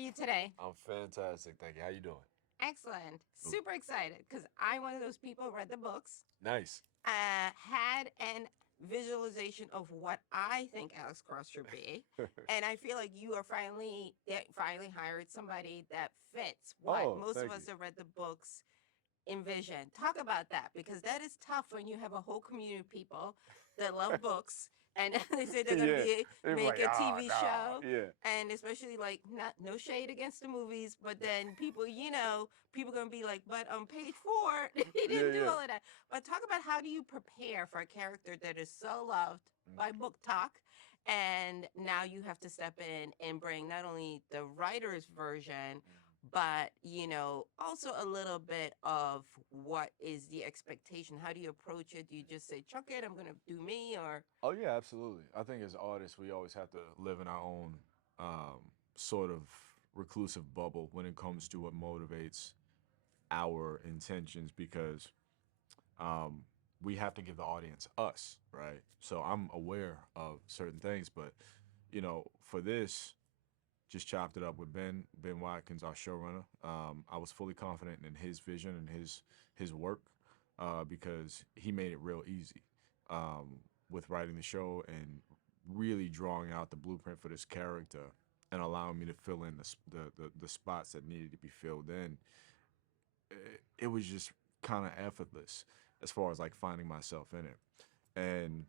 you today? I'm fantastic, thank you. How you doing? Excellent. Ooh, Super excited because I'm one of those people who read the books, nice. had an visualization of what I think Alex Cross should be. And I feel like you are finally hired somebody that fits what Oh, most of thank us you. that read the books envision. Talk about that because that is tough when you have a whole community of people that love books and they say they're going to Yeah, be they be make like, a ah, TV nah, show, yeah, and especially like not no shade against the movies, but then people, people going to be like, but on page 4 he yeah, didn't do yeah. all of that. But talk about how do you prepare for a character that is so loved Mm. by book talk, and now you have to step in and bring not only the writer's version but also a little bit of what is the expectation. How do you approach it? Do you just say chuck it, I'm gonna do me, or Oh yeah, absolutely. I think as artists, we always have to live in our own sort of reclusive bubble when it comes to what motivates our intentions, because we have to give the audience us, right? So I'm aware of certain things, but for this, just chopped it up with Ben Watkins, our showrunner. I was fully confident in his vision and his work, because he made it real easy with writing the show and really drawing out the blueprint for this character and allowing me to fill in the spots that needed to be filled in. It was just kind of effortless as far as like finding myself in it. And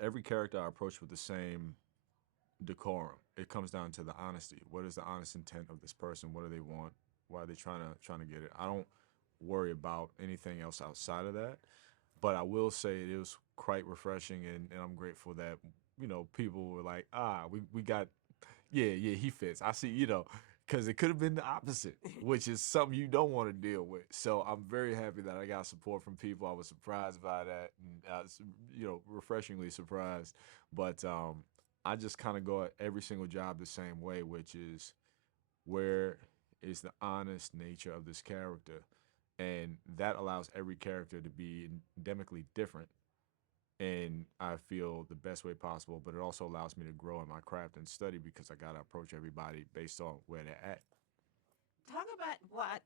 every character I approached with the same decorum. It comes down to the honesty. What is the honest intent of this person? What do they want? Why are they trying to get it? I don't worry about anything else outside of that. But I will say it was quite refreshing, and I'm grateful that people were like, we got, yeah, he fits. I see, because it could have been the opposite, which is something you don't want to deal with. So I'm very happy that I got support from people. I was surprised by that, and I was, refreshingly surprised. But I just kind of go at every single job the same way, which is where is the honest nature of this character, and that allows every character to be endemically different, and I feel the best way possible, but it also allows me to grow in my craft and study because I got to approach everybody based on where they're at. talk about what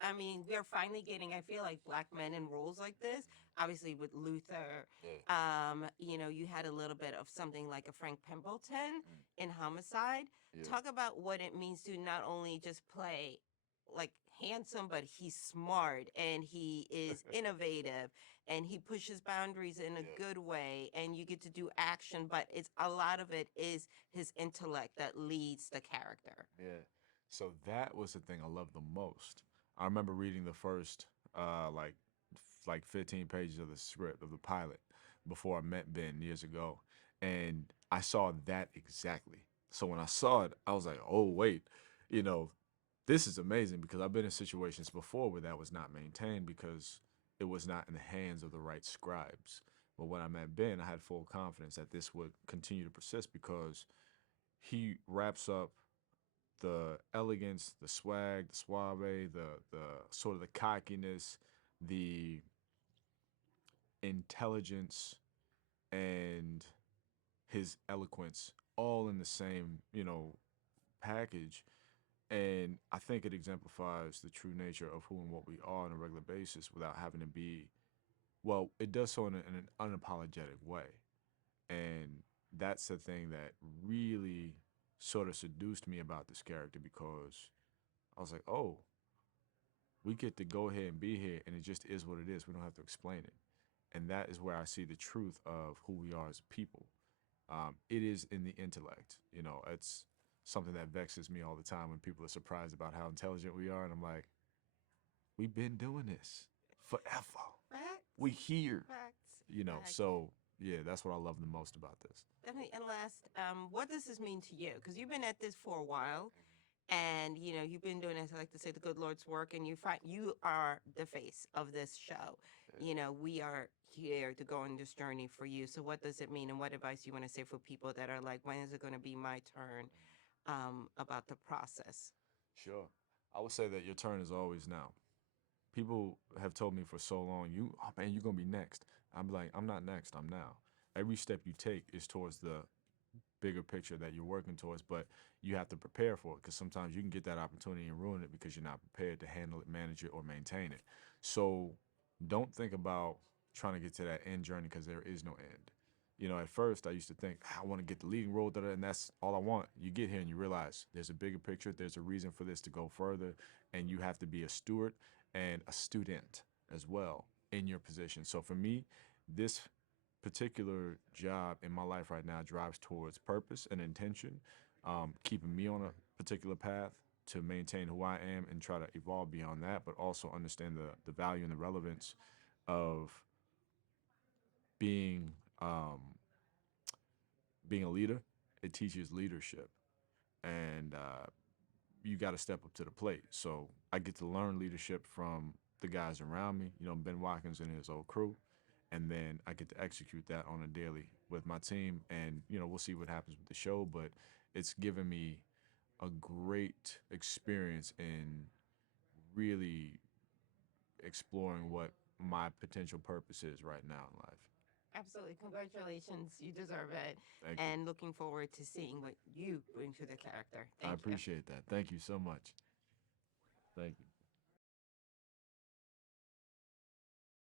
I mean, we're finally getting, I feel like, black men in roles like this. Obviously with Luther, Yeah. you had a little bit of something like a Frank Pimpleton Mm. in Homicide. Yeah. Talk about what it means to not only just play like handsome, but he's smart and he is innovative and he pushes boundaries in a Yeah. good way, and you get to do action, but it's a lot of it is his intellect that leads the character. Yeah. So that was the thing I loved the most. I remember reading the first like 15 pages of the script of the pilot before I met Ben years ago, and I saw that exactly. So when I saw it, I was like, "Oh, wait. You know, this is amazing," because I've been in situations before where that was not maintained because it was not in the hands of the right scribes. But when I met Ben, I had full confidence that this would continue to persist because he wraps up the elegance, the swag, the suave, the sort of the cockiness, the intelligence, and his eloquence all in the same, package. And I think it exemplifies the true nature of who and what we are on a regular basis without having to be, well, it does so in an unapologetic way. And that's the thing that really sort of seduced me about this character, because I was like, oh, we get to go ahead and be here, and it just is what it is. We don't have to explain it. And that is where I see the truth of who we are as a people. It is in the intellect. It's something that vexes me all the time when people are surprised about how intelligent we are. And I'm like, we've been doing this forever. We Facts, here, facts. so yeah, that's what I love the most about this. Definitely. And last, what does this mean to you? Because you've been at this for a while, and you've been doing, as I like to say, the good Lord's work, and you find you are the face of this show. Yeah. We are here to go on this journey for you. So, what does it mean, and what advice do you want to say for people that are like, when is it going to be my turn? About the process. Sure. I would say that your turn is always now. People have told me for so long, oh man, you're gonna be next. I'm like, I'm not next, I'm now. Every step you take is towards the bigger picture that you're working towards, but you have to prepare for it because sometimes you can get that opportunity and ruin it because you're not prepared to handle it, manage it, or maintain it. So don't think about trying to get to that end journey because there is no end. You know, at first I used to think, "Ah, I want to get the leading role, and that's all I want." You get here and you realize there's a bigger picture, there's a reason for this to go further, and you have to be a steward and a student as well in your position. So for me, this particular job in my life right now drives towards purpose and intention, keeping me on a particular path to maintain who I am and try to evolve beyond that, but also understand the value and the relevance of being being a leader. It teaches leadership, and you got to step up to the plate. So I get to learn leadership from the guys around me. You know, Ben Watkins and his old crew, and then I get to execute that on a daily with my team. And you know, we'll see what happens with the show, but it's given me a great experience in really exploring what my potential purpose is right now in life. Absolutely. Congratulations. You deserve it. Thank you. And looking forward to seeing what you bring to the character. I Thank you. appreciate that. Thank you so much. Thank you.